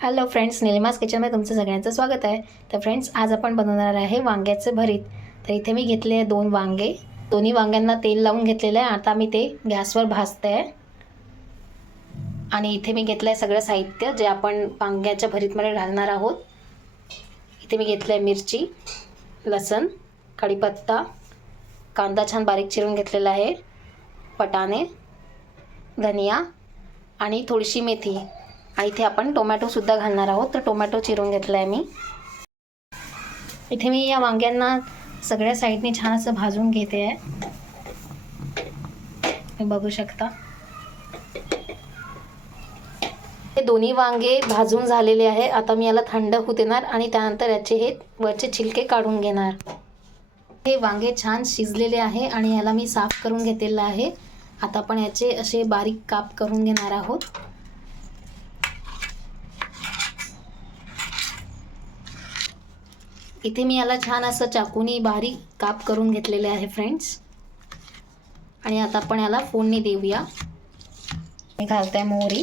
Hello friends निलिमास किचनमध्ये तुमचं सगळ्यांचं स्वागत आहे. तर फ्रेंड्स आज आपण बनवणार आहे वांग्याचं भरीत. तर इथे मी घेतले आहे दोन वांगे. दोन्ही वांग्यांना तेल लावून घेतलेलं आहे. आता मी ते गॅसवर भाजते आहे. आणि इथे मी घेतलं आहे सगळं साहित्य जे आपण वांग्याच्या भरीतमध्ये घालणार आहोत. इथे मी घेतलं आहे मिरची लसण कढीपत्ता कांदा छान बारीक चिरून घेतलेला आहे पटाणे धनिया आणि थोडीशी मेथी. इथे आपण टोमॅटोसुद्धा घालणार आहोत. तर टोमॅटो चिरून घेतला आहे मी. इथे मी या वांग्यांना सगळ्या साईडने छान असं भाजून घेते. आहे बघू शकता. हे दोन्ही वांगे भाजून झालेले आहे. आता मी याला थंड होऊ देणार आणि त्यानंतर याचे हे वरचे छिलके काढून घेणार. हे वांगे छान शिजलेले आहे आणि याला मी साफ करून घेतलेलं आहे. आता आपण याचे असे बारीक काप करून घेणार आहोत. इथे मी याला छान असं चाकूनी बारीक काप करून घेतलेले आहे फ्रेंड्स आणि आता आपण याला फोडणी देऊया. मी घालते मोहरी.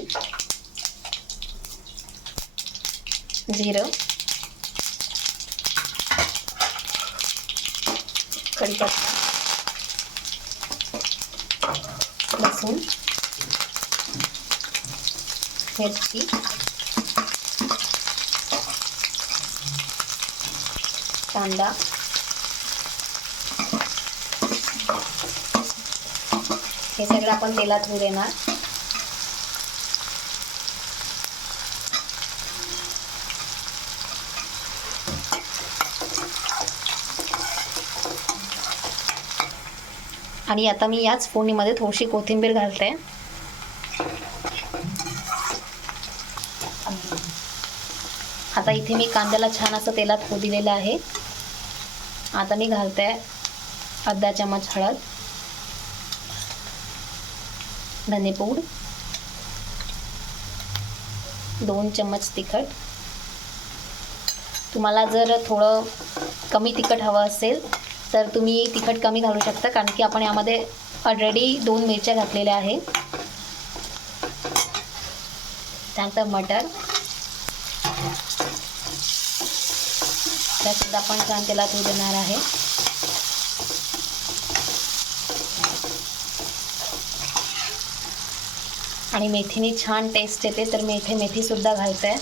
जिरं. कढीपत्ता. लसूण. मिरची. कांदा हे सगळं आपण तेलात होऊ देणार. आणि आता मी याच फोडणीमध्ये थोडीशी कोथिंबीर घालते. आता इथे मी कांद्याला छान असं तेलात होऊ दिलेलं आहे. आता मी घालते अर्धा चमच हळद धनेपूड दोन चम्मच तिखट. तुम्हाला जर थोडं कमी तिखट हवं असेल तर तुम्ही तिखट कमी घालू शकता कारण की आपण यामध्ये ऑलरेडी दोन मिरच्या घातलेल्या आहे त्यानंतर मटर. त्यासुद्धा आपण छान तेलात होऊ देणार आहे. आणि मेथीने छान टेस्ट येते तर मी इथे मेथीसुद्धा घालते.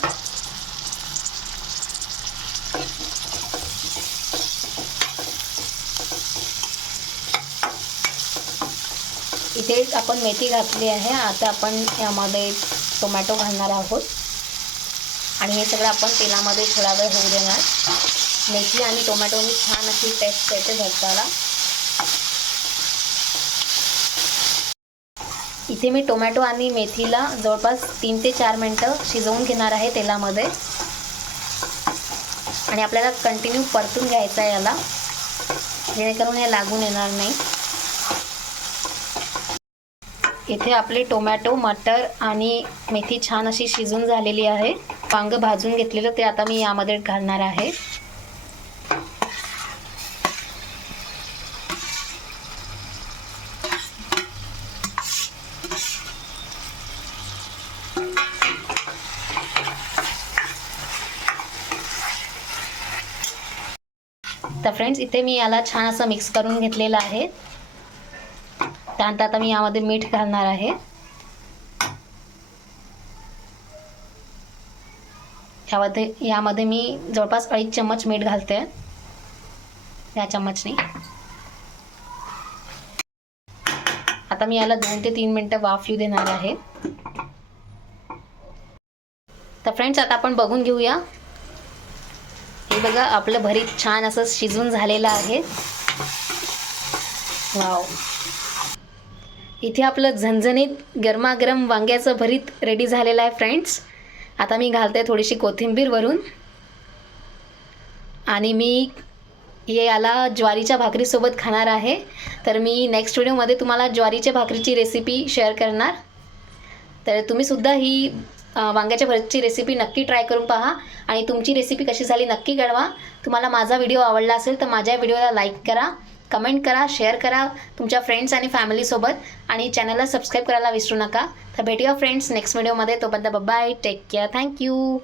इथे आपण मेथी घातली आहे आता आपण यामध्ये टोमॅटो घालणार आहोत. आणि हे सगळं आपण तेलामध्ये थोडा वेळ होऊ देणार. मेथी आणि टोमॅटोनी छान अशी टेस्ट येते भरताला इथे मी टोमॅटो आणि मेथीला जवळपास तीन ते चार मिनटं शिजवून घेणार आहे तेलामध्ये. आणि आपल्याला कंटिन्यू परतून घ्यायचं आहे याला. जेणेकरून हे लागून येणार नाही. इथे आपले टोमॅटो मटर आणि मेथी छान अशी शिजून झालेली आहे. वांग भाजून घेतलेलं ते आता मी यामध्ये घालणार आहे. तर फ्रेंड्स इथे मी याला छान असं मिक्स करून घेतलेलं आहे. त्यानंतर आता मी यामध्ये मीठ घालणार आहे. यामध्ये यामध्ये मी जवळपास अडीच चम्मच मीठ घालते. या चम्मचने. आता मी याला दोन ते तीन मिनटं वाफ येऊ देणार आहे. तर फ्रेंड्स आता आपण बघून घेऊया. हे बघा आपलं भरीत छान असं शिजून झालेलं आहे. वाव. इथे आपलं झणझणीत गरमागरम वांग्याचं भरीत रेडी झालेलं आहे फ्रेंड्स आता मी घालते थोडीशी कोथिंबीर वरून आणि मी हे याला ज्वारीच्या भाकरीसोबत खाणार आहे. तर मी नेक्स्ट व्हिडिओमध्ये तुम्हाला ज्वारीच्या भाकरीची रेसिपी शेअर करणार. तर तुम्हीसुद्धा ही वांग्याच्या भरीची रेसिपी नक्की ट्राय करून पहा. आणि तुमची रेसिपी कशी झाली नक्की कळवा. तुम्हाला माझा व्हिडिओ आवडला असेल तर माझ्या व्हिडिओला लाईक करा. कमेंट करा शेअर करा तुमच्या फ्रेंड्स आणि फॅमिलीसोबत आणि चॅनलला सबस्क्राईब करायला विसरू नका. तर भेटूया फ्रेंड्स नेक्स्ट व्हिडिओमध्ये तोपर्यंत बाय टेक केअर थँक्यू